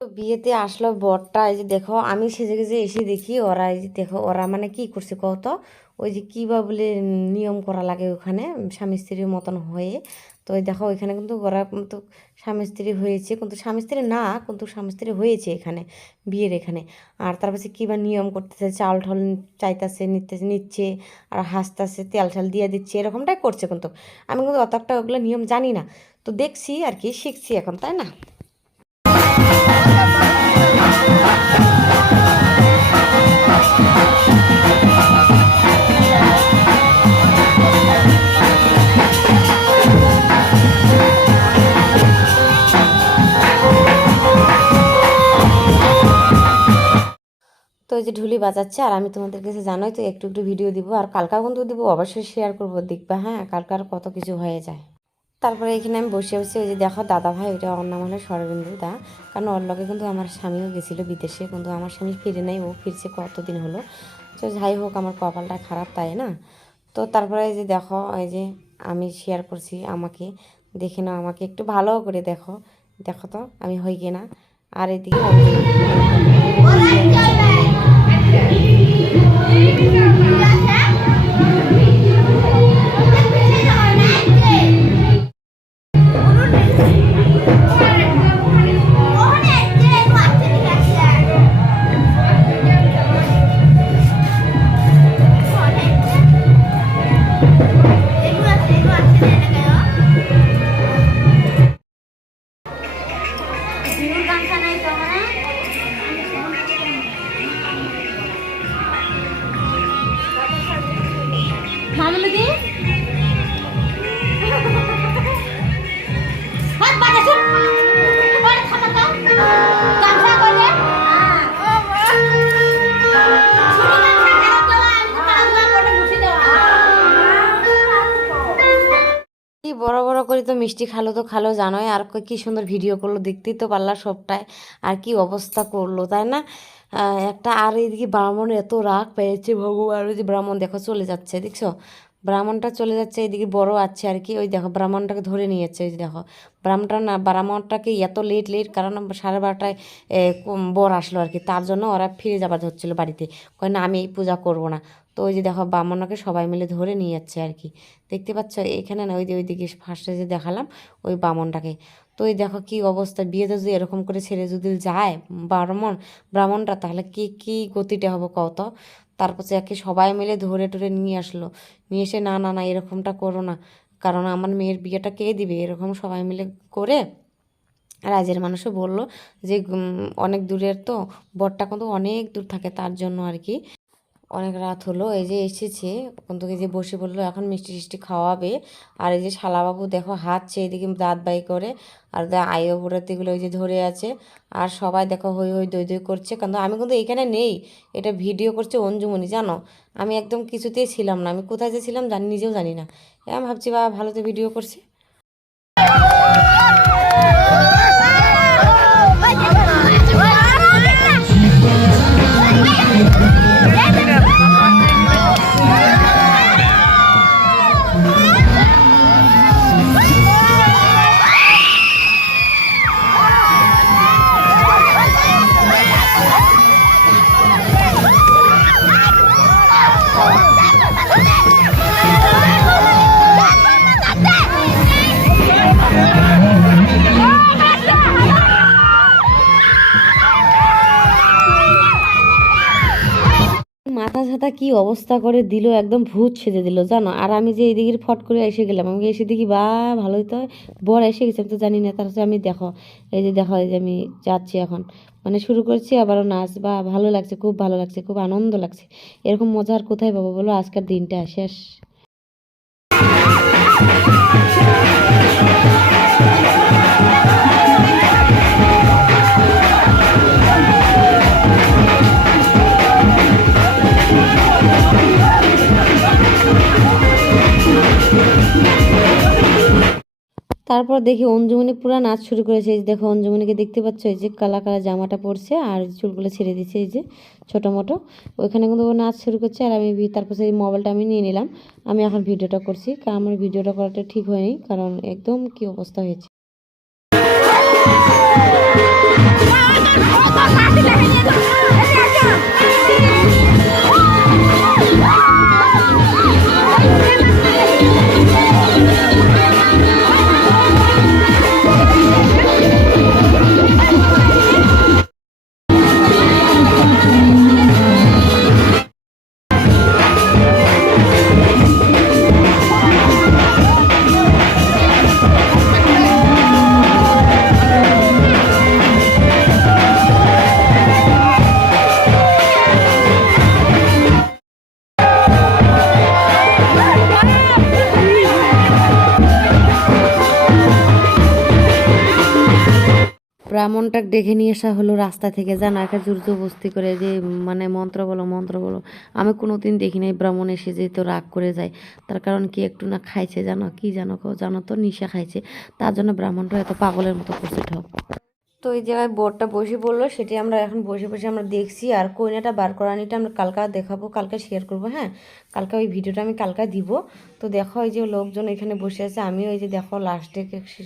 তো বিয়েতে আসলো বরটা, এই যে দেখো, আমি সেজে গুজে এসে দেখি ওরা, এই যে দেখো, ওরা মানে কি করছে কত ওই যে কী বা বলে নিয়ম করা লাগে ওখানে, স্বামী স্ত্রীর মতন হয়ে। তো ওই দেখো, ওইখানে কিন্তু ওরা কিন্তু স্বামী স্ত্রী হয়েছে, কিন্তু স্বামী স্ত্রী না, কিন্তু স্বামী স্ত্রী হয়েছে এখানে, বিয়ের এখানে। আর তারপরে কী বা নিয়ম করতেছে, চাল ঠল চাইতাছে নিতে নিচ্ছে, আর হাসতেছে, তেল ঠাল দিয়ে দিচ্ছে, এরকমটাই করছে কিন্তু। আমি কিন্তু অত একটা ওগুলো নিয়ম জানি না। তো দেখছি আর কি, শিখছি এখন, তাই না? তো এই যে ঢুলি বাজাচ্ছে, আর আমি তোমাদের কাছে জানোই তো একটু একটু ভিডিও দিব, আর কালকা কিন্তু দিব, অবশ্যই শেয়ার করব, দেখবা হ্যাঁ কালকার কত কিছু হয়ে যায়। তারপরে এখানে আমি বসে বসে ওই যে দেখো দাদা ভাই, ওইটা ওর নাম হলো সরবিন্দু দা। কারণ ওর লগে কিন্তু আমার স্বামীও গেছিল বিদেশে, কিন্তু আমার স্বামী ফিরে নাই, ও ফিরছে কতদিন হলো। তো যাই হোক, আমার কপালটা খারাপ তাই না? তো তারপরে এই যে দেখো, এই যে আমি শেয়ার করছি আমাকে, দেখে নাও আমাকে, একটু ভালো করে দেখো। দেখো তো, আমি হই কিনা আর এদিকে মামুনি করে তো মিষ্টি খালো তো খালো, জানোই আর কি সুন্দর ভিডিও করল, দেখতেই তো পারলা সবটাই। আর কি অবস্থা করল, তাই না? একটা আর এইদিকে ব্রাহ্মণ এত রাগ পেয়েছে ভগবান যে ব্রাহ্মণ দেখো চলে যাচ্ছে, দেখছ? ব্রাহ্মণটা চলে যাচ্ছে এইদিকে বড় আছে আর কি, ওই দেখো ব্রাহ্মণটাকে ধরে নিয়ে যাচ্ছে ওই দেখো। ব্রাহ্মণটা না, ব্রাহ্মণটাকে এত লেট লেট কারণ সাড়ে বারোটায় বর আসলো আর কি, তার জন্য ওরা ফিরে যাবার হচ্ছিল বাড়িতে। কয় না, আমি এই পূজা করব না। তো ওই যে দেখো ব্রাহ্মণকে সবাই মিলে ধরে নিয়ে যাচ্ছে আর কি। দেখতে পাচ্ছ? এখানে না, ওই যে ওইদিকে ফার্স্টে যে দেখালাম, ওই ব্রাহ্মণটাকে তো ওই দেখো কি অবস্থা বিয়েতে যদি এরকম করে ছেড়ে যদি যায় ব্রাহ্মণ ব্রাহ্মণটা তাহলে কি কি গতিটা হবে কত তারপর একে সবাই মিলে ধরে টরে নিয়ে আসলো। নিয়ে এসে, না না না, এরকমটা করো না। কারণ আমার মেয়ের বিয়েটা কে দিবে? এরকম সবাই মিলে করে রাজের মানুষও বলল যে অনেক দূরের তো বরটা কিন্তু অনেক দূর থাকে তার জন্য আর কি। অনেক রাত হলো, এই যে এসেছে। কিন্তু এই যে বসে বলল, এখন মিষ্টি টিষ্টি খাওয়াবে। আর এই যে শালাবাবু দেখো হাঁটছে, এদিকে দাঁত বাই করে। আর আয়ো বুড়াতিগুলো ওই যে ধরে আছে। আর সবাই দেখো হই হই দই দই করছে। কিন্তু আমি কিন্তু এখানে নেই, এটা ভিডিও করছে অঞ্জুমনি জানো? আমি একদম কিছুতেই ছিলাম না। আমি কোথায় যে ছিলাম জানি, নিজেও জানি না। এ আমি ভাবছি বা ভালো তো ভিডিও করছে। ¡Leta! মাথা ছাতা কি অবস্থা করে দিল, একদম ভূত সেজে দিল, জানো? আর আমি যে এইদিকে ফট করে এসে গেলাম, আমি এসে দেখি, বা, ভালোই তো, বর এসে গেছে, আমি তো জানি না। তার আমি দেখো, এই যে দেখো, এই যে আমি যাচ্ছি এখন। মানে শুরু করছি আবারও নাচ, বা, ভালো লাগছে, খুব ভালো লাগছে, খুব আনন্দ লাগছে। এরকম মজা আর কোথায় পাবো বলো? আজকের দিনটা, শেষ। তারপর দেখি অঞ্জুমনি পুরা নাচ শুরু করেছে। এই যে দেখো, অঞ্জুমনিকে দেখতে পাচ্ছ? এই যে কালা কালা জামাটা পরছে আর চুলগুলো ছেড়ে দিচ্ছে এই যে ছোটো মোটো। ওইখানে কিন্তু ও নাচ শুরু করছে আর আমি তারপর সেই মোবাইলটা আমি নিয়ে নিলাম। আমি এখন ভিডিওটা করছি। কারণ আমার ভিডিওটা করাটা ঠিক হয়নি, কারণ একদম কি অবস্থা হয়েছে। ব্রাহ্মণটা ডেকে নিয়ে আসা হলো রাস্তা থেকে জানো একটা জোর জবস্তি করে যে মানে মন্ত্র বলো মন্ত্র বলো। আমি কোনোদিন দেখি নাই ব্রাহ্মণ এসে যে তো রাগ করে যায়। তার কারণ কি একটু না খাইছে জানো? কি জানো জানো তো নিশা খাইছে। তার জন্য ব্রাহ্মণটা এত পাগলের মতো করছে, ঠক। তো এই জায়গায় বোর্ডটা বসে পড়ল সেটি আমরা এখন বসে বসে আমরা দেখছি। আর কইনাটা বার করানিটা আমরা কালকা দেখাবো, কালকে শেয়ার করব হ্যাঁ? কালকে ওই ভিডিওটা আমি কালকা দিব। তো দেখো এই যে লোকজন এখানে বসে আছে, আমি ওই যে দেখো লাস্টে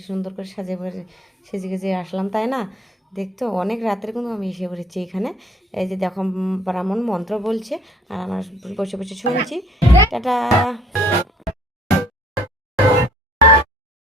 সুন্দর করে সাজে সেজে গেজে আসলাম, তাই না? দেখতো অনেক রাত্রে কিন্তু আমি এসে পড়েছি এখানে। এই যে দেখো ব্রাহ্মণ মন্ত্র বলছে, আর আমার বসে বসে শুনছি। টাটা!